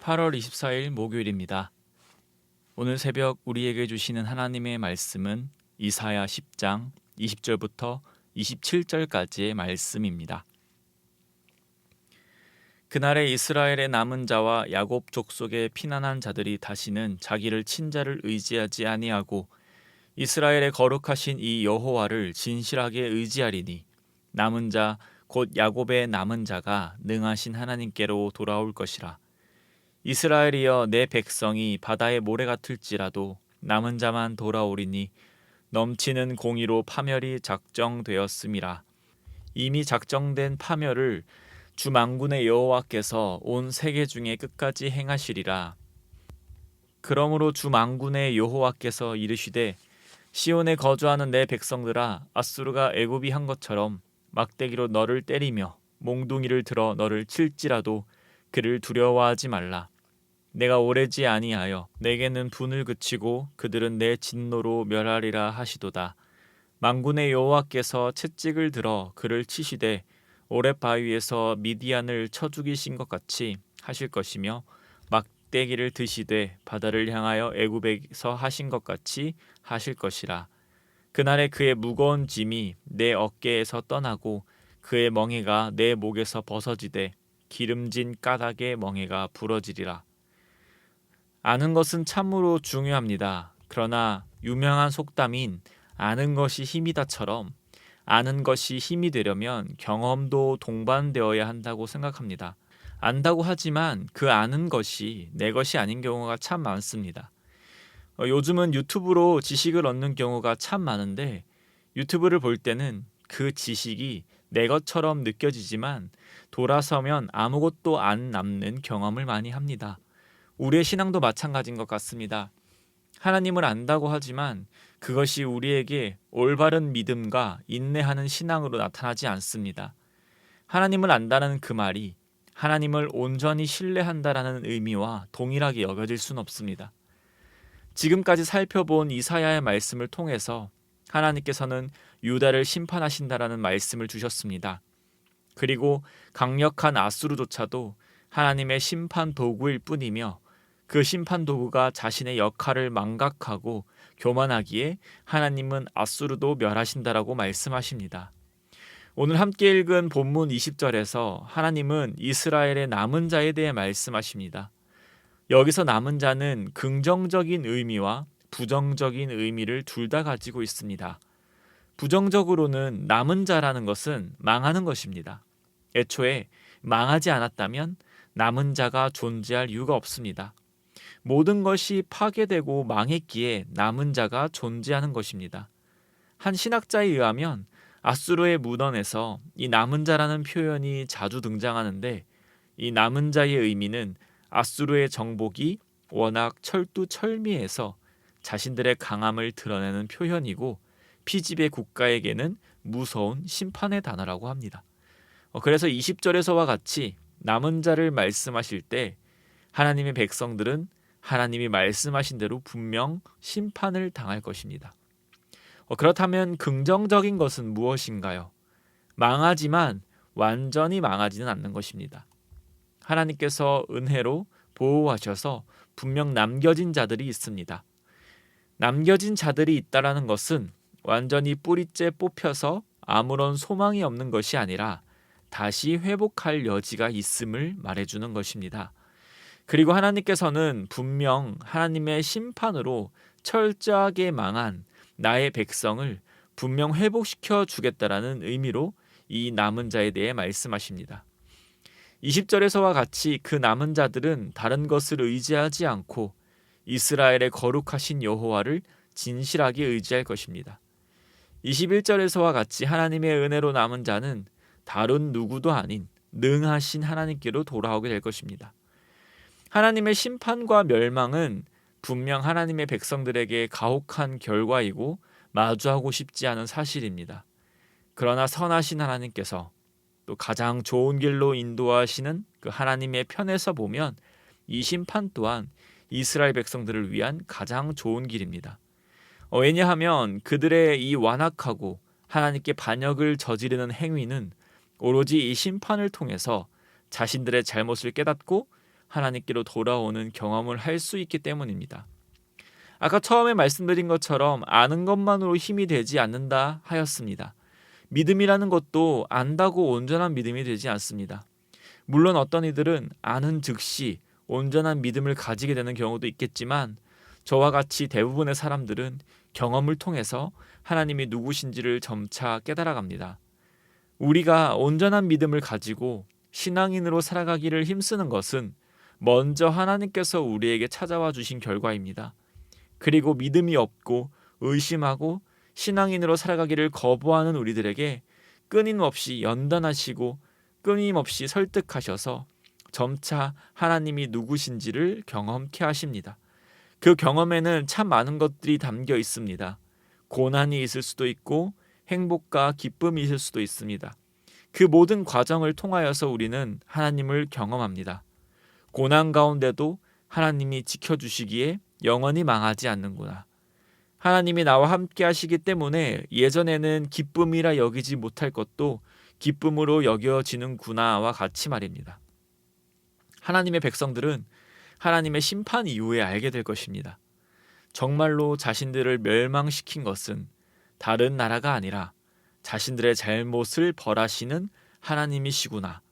8월 24일 목요일입니다. 오늘 새벽 우리에게 주시는 하나님의 말씀은 이사야 10장 20절부터 27절까지의 말씀입니다. 그날에 이스라엘의 남은 자와 야곱 족속의 피난한 자들이 다시는 자기를 친자를 의지하지 아니하고 이스라엘의 거룩하신 이 여호와를 진실하게 의지하리니 남은 자 곧 야곱의 남은 자가 능하신 하나님께로 돌아올 것이라. 이스라엘이여 내 백성이 바다의 모래 같을지라도 남은 자만 돌아오리니 넘치는 공의로 파멸이 작정되었음이라. 이미 작정된 파멸을 주 만군의 여호와께서 온 세계 중에 끝까지 행하시리라. 그러므로 주 만군의 여호와께서 이르시되 시온에 거주하는 내 백성들아, 앗수르가 애굽이 한 것처럼 막대기로 너를 때리며 몽둥이를 들어 너를 칠지라도 그를 두려워하지 말라. 내가 오래지 아니하여 내게는 분을 그치고 그들은 내 진노로 멸하리라 하시도다. 만군의 여호와께서 채찍을 들어 그를 치시되 오렙 바위에서 미디안을 쳐 죽이신 것 같이 하실 것이며 막대기를 드시되 바다를 향하여 애굽에서 하신 것 같이 하실 것이라. 그날에 그의 무거운 짐이 내 어깨에서 떠나고 그의 멍에가 내 목에서 벗어지되 기름진 까닭의 멍에가 부러지리라. 아는 것은 참으로 중요합니다. 그러나 유명한 속담인 아는 것이 힘이다처럼 아는 것이 힘이 되려면 경험도 동반되어야 한다고 생각합니다. 안다고 하지만 그 아는 것이 내 것이 아닌 경우가 참 많습니다. 요즘은 유튜브로 지식을 얻는 경우가 참 많은데 유튜브를 볼 때는 그 지식이 내 것처럼 느껴지지만 돌아서면 아무것도 안 남는 경험을 많이 합니다. 우리의 신앙도 마찬가지인 것 같습니다. 하나님을 안다고 하지만 그것이 우리에게 올바른 믿음과 인내하는 신앙으로 나타나지 않습니다. 하나님을 안다는 그 말이 하나님을 온전히 신뢰한다라는 의미와 동일하게 여겨질 수는 없습니다. 지금까지 살펴본 이사야의 말씀을 통해서 하나님께서는 유다를 심판하신다라는 말씀을 주셨습니다. 그리고 강력한 앗수르조차도 하나님의 심판 도구일 뿐이며 그 심판 도구가 자신의 역할을 망각하고 교만하기에 하나님은 앗수르도 멸하신다라고 말씀하십니다. 오늘 함께 읽은 본문 20절에서 하나님은 이스라엘의 남은 자에 대해 말씀하십니다. 여기서 남은 자는 긍정적인 의미와 부정적인 의미를 둘 다 가지고 있습니다. 부정적으로는 남은 자라는 것은 망하는 것입니다. 애초에 망하지 않았다면 남은 자가 존재할 이유가 없습니다. 모든 것이 파괴되고 망했기에 남은 자가 존재하는 것입니다. 한 신학자에 의하면 앗수르의 문헌에서 이 남은 자라는 표현이 자주 등장하는데 이 남은 자의 의미는 앗수르의 정복이 워낙 철두철미해서 자신들의 강함을 드러내는 표현이고 피지배 국가에게는 무서운 심판의 단어라고 합니다. 그래서 20절에서와 같이 남은 자를 말씀하실 때 하나님의 백성들은 하나님이 말씀하신 대로 분명 심판을 당할 것입니다. 그렇다면 긍정적인 것은 무엇인가요? 망하지만 완전히 망하지는 않는 것입니다. 하나님께서 은혜로 보호하셔서 분명 남겨진 자들이 있습니다. 남겨진 자들이 있다라는 것은 완전히 뿌리째 뽑혀서 아무런 소망이 없는 것이 아니라 다시 회복할 여지가 있음을 말해주는 것입니다. 그리고 하나님께서는 분명 하나님의 심판으로 철저하게 망한 나의 백성을 분명 회복시켜 주겠다라는 의미로 이 남은 자에 대해 말씀하십니다. 20절에서와 같이 그 남은 자들은 다른 것을 의지하지 않고 이스라엘의 거룩하신 여호와를 진실하게 의지할 것입니다. 21절에서와 같이 하나님의 은혜로 남은 자는 다른 누구도 아닌 능하신 하나님께로 돌아오게 될 것입니다. 하나님의 심판과 멸망은 분명 하나님의 백성들에게 가혹한 결과이고 마주하고 싶지 않은 사실입니다. 그러나 선하신 하나님께서 또 가장 좋은 길로 인도하시는 그 하나님의 편에서 보면 이 심판 또한 이스라엘 백성들을 위한 가장 좋은 길입니다. 왜냐하면 그들의 이 완악하고 하나님께 반역을 저지르는 행위는 오로지 이 심판을 통해서 자신들의 잘못을 깨닫고 하나님께로 돌아오는 경험을 할 수 있기 때문입니다. 아까 처음에 말씀드린 것처럼 아는 것만으로 힘이 되지 않는다 하였습니다. 믿음이라는 것도 안다고 온전한 믿음이 되지 않습니다. 물론 어떤 이들은 아는 즉시 온전한 믿음을 가지게 되는 경우도 있겠지만 저와 같이 대부분의 사람들은 경험을 통해서 하나님이 누구신지를 점차 깨달아갑니다. 우리가 온전한 믿음을 가지고 신앙인으로 살아가기를 힘쓰는 것은 먼저 하나님께서 우리에게 찾아와 주신 결과입니다. 그리고 믿음이 없고 의심하고 신앙인으로 살아가기를 거부하는 우리들에게 끊임없이 연단하시고 끊임없이 설득하셔서 점차 하나님이 누구신지를 경험케 하십니다. 그 경험에는 참 많은 것들이 담겨 있습니다. 고난이 있을 수도 있고 행복과 기쁨이 있을 수도 있습니다. 그 모든 과정을 통하여서 우리는 하나님을 경험합니다. 고난 가운데도 하나님이 지켜주시기에 영원히 망하지 않는구나. 하나님이 나와 함께 하시기 때문에 예전에는 기쁨이라 여기지 못할 것도 기쁨으로 여겨지는구나와 같이 말입니다. 하나님의 백성들은 하나님의 심판 이후에 알게 될 것입니다. 정말로 자신들을 멸망시킨 것은 다른 나라가 아니라 자신들의 잘못을 벌하시는 하나님이시구나.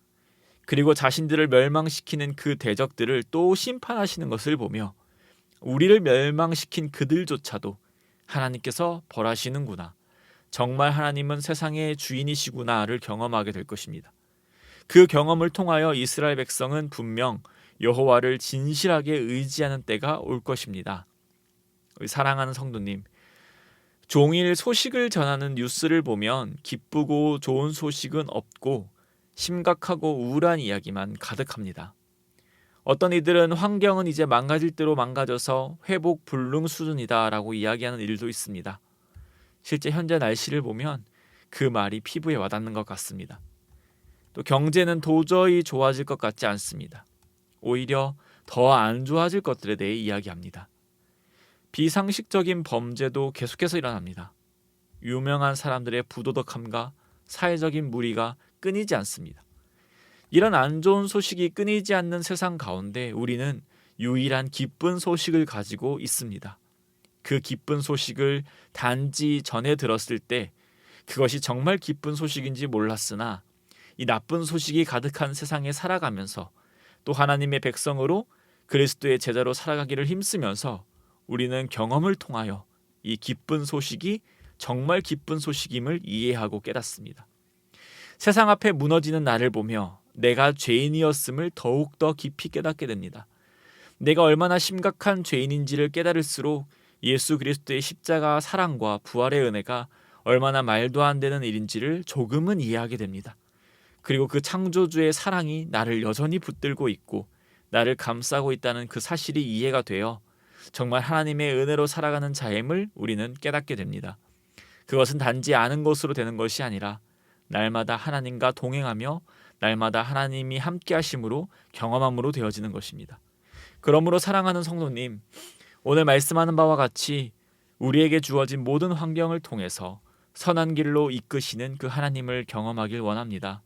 그리고 자신들을 멸망시키는 그 대적들을 또 심판하시는 것을 보며 우리를 멸망시킨 그들조차도 하나님께서 벌하시는구나. 정말 하나님은 세상의 주인이시구나를 경험하게 될 것입니다. 그 경험을 통하여 이스라엘 백성은 분명 여호와를 진실하게 의지하는 때가 올 것입니다. 사랑하는 성도님, 종일 소식을 전하는 뉴스를 보면 기쁘고 좋은 소식은 없고 심각하고 우울한 이야기만 가득합니다. 어떤 이들은 환경은 이제 망가질 대로 망가져서 회복 불능 수준이다라고 이야기하는 일도 있습니다. 실제 현재 날씨를 보면 그 말이 피부에 와닿는 것 같습니다. 또 경제는 도저히 좋아질 것 같지 않습니다. 오히려 더 안 좋아질 것들에 대해 이야기합니다. 비상식적인 범죄도 계속해서 일어납니다. 유명한 사람들의 부도덕함과 사회적인 무리가 끊이지 않습니다. 이런 안 좋은 소식이 끊이지 않는 세상 가운데 우리는 유일한 기쁜 소식을 가지고 있습니다. 그 기쁜 소식을 단지 전해 들었을 때 그것이 정말 기쁜 소식인지 몰랐으나 이 나쁜 소식이 가득한 세상에 살아가면서 또 하나님의 백성으로 그리스도의 제자로 살아가기를 힘쓰면서 우리는 경험을 통하여 이 기쁜 소식이 정말 기쁜 소식임을 이해하고 깨닫습니다. 세상 앞에 무너지는 나를 보며 내가 죄인이었음을 더욱더 깊이 깨닫게 됩니다. 내가 얼마나 심각한 죄인인지를 깨달을수록 예수 그리스도의 십자가 사랑과 부활의 은혜가 얼마나 말도 안 되는 일인지를 조금은 이해하게 됩니다. 그리고 그 창조주의 사랑이 나를 여전히 붙들고 있고 나를 감싸고 있다는 그 사실이 이해가 되어 정말 하나님의 은혜로 살아가는 자임을 우리는 깨닫게 됩니다. 그것은 단지 아는 것으로 되는 것이 아니라 날마다 하나님과 동행하며 날마다 하나님이 함께 하심으로 경험함으로 되어지는 것입니다. 그러므로 사랑하는 성도님, 오늘 말씀하는 바와 같이 우리에게 주어진 모든 환경을 통해서 선한 길로 이끄시는 그 하나님을 경험하길 원합니다.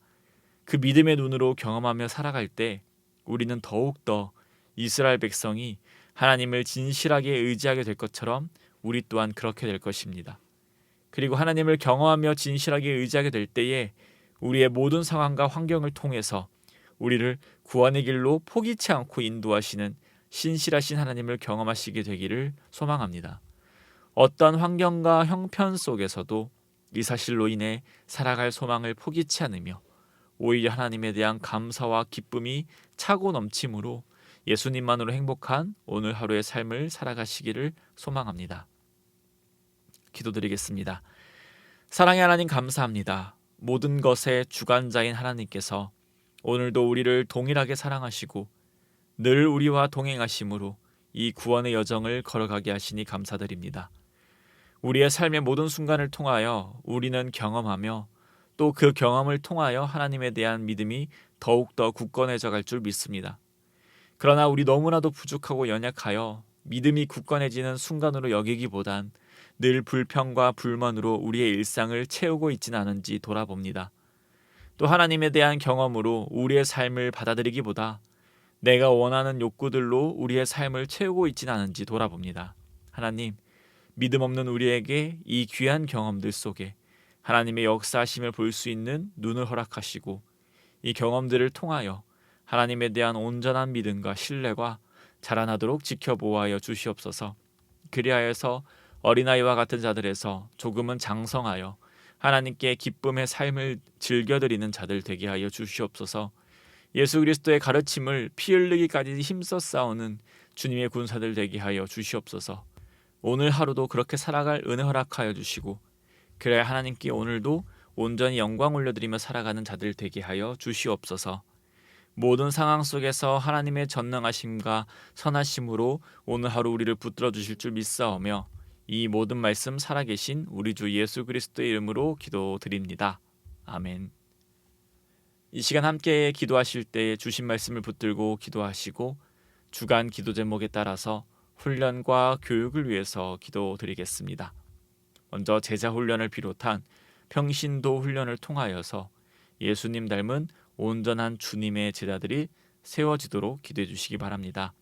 그 믿음의 눈으로 경험하며 살아갈 때 우리는 더욱더 이스라엘 백성이 하나님을 진실하게 의지하게 될 것처럼 우리 또한 그렇게 될 것입니다. 그리고 하나님을 경험하며 진실하게 의지하게 될 때에 우리의 모든 상황과 환경을 통해서 우리를 구원의 길로 포기치 않고 인도하시는 신실하신 하나님을 경험하시게 되기를 소망합니다. 어떤 환경과 형편 속에서도 이 사실로 인해 살아갈 소망을 포기치 않으며 오히려 하나님에 대한 감사와 기쁨이 차고 넘침으로 예수님만으로 행복한 오늘 하루의 삶을 살아가시기를 소망합니다. 기도드리겠습니다. 사랑의 하나님 감사합니다. 모든 것의 주관자인 하나님께서 오늘도 우리를 동일하게 사랑하시고 늘 우리와 동행하심으로 이 구원의 여정을 걸어가게 하시니 감사드립니다. 우리의 삶의 모든 순간을 통하여 우리는 경험하며 또 그 경험을 통하여 하나님에 대한 믿음이 더욱더 굳건해져 갈 줄 믿습니다. 그러나 우리 너무나도 부족하고 연약하여 믿음이 굳건해지는 순간으로 여기기보단 늘 불평과 불만으로 우리의 일상을 채우고 있지는 않은지 돌아봅니다. 또 하나님에 대한 경험으로 우리의 삶을 받아들이기보다 내가 원하는 욕구들로 우리의 삶을 채우고 있진 않은지 돌아봅니다. 하나님, 믿음 없는 우리에게 이 귀한 경험들 속에 하나님의 역사하심을 볼 수 있는 눈을 허락하시고 이 경험들을 통하여 하나님에 대한 온전한 믿음과 신뢰가 자라나도록 지켜보아여 주시옵소서. 그리하여서 어린아이와 같은 자들에서 조금은 장성하여 하나님께 기쁨의 삶을 즐겨드리는 자들 되게 하여 주시옵소서. 예수 그리스도의 가르침을 피 흘리기까지 힘써 싸우는 주님의 군사들 되게 하여 주시옵소서. 오늘 하루도 그렇게 살아갈 은혜 허락하여 주시고 그래야 하나님께 오늘도 온전히 영광 올려드리며 살아가는 자들 되게 하여 주시옵소서. 모든 상황 속에서 하나님의 전능하심과 선하심으로 오늘 하루 우리를 붙들어 주실 줄 믿사오며 이 모든 말씀 살아계신 우리 주 예수 그리스도의 이름으로 기도드립니다. 아멘. 이 시간 함께 기도하실 때 주신 말씀을 붙들고 기도하시고 주간 기도 제목에 따라서 훈련과 교육을 위해서 기도드리겠습니다. 먼저 제자 훈련을 비롯한 평신도 훈련을 통하여서 예수님 닮은 온전한 주님의 제자들이 세워지도록 기도해 주시기 바랍니다.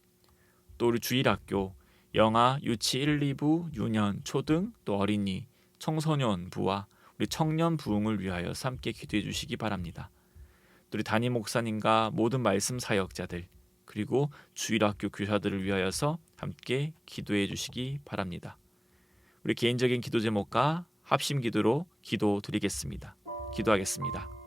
또 우리 주일학교 영아, 유치 1, 2부, 유년, 초등, 또 어린이, 청소년 부와 우리 청년 부흥을 위하여 함께 기도해 주시기 바랍니다. 또 우리 담임 목사님과 모든 말씀 사역자들 그리고 주일학교 교사들을 위하여서 함께 기도해 주시기 바랍니다. 우리 개인적인 기도 제목과 합심 기도로 기도드리겠습니다. 기도하겠습니다.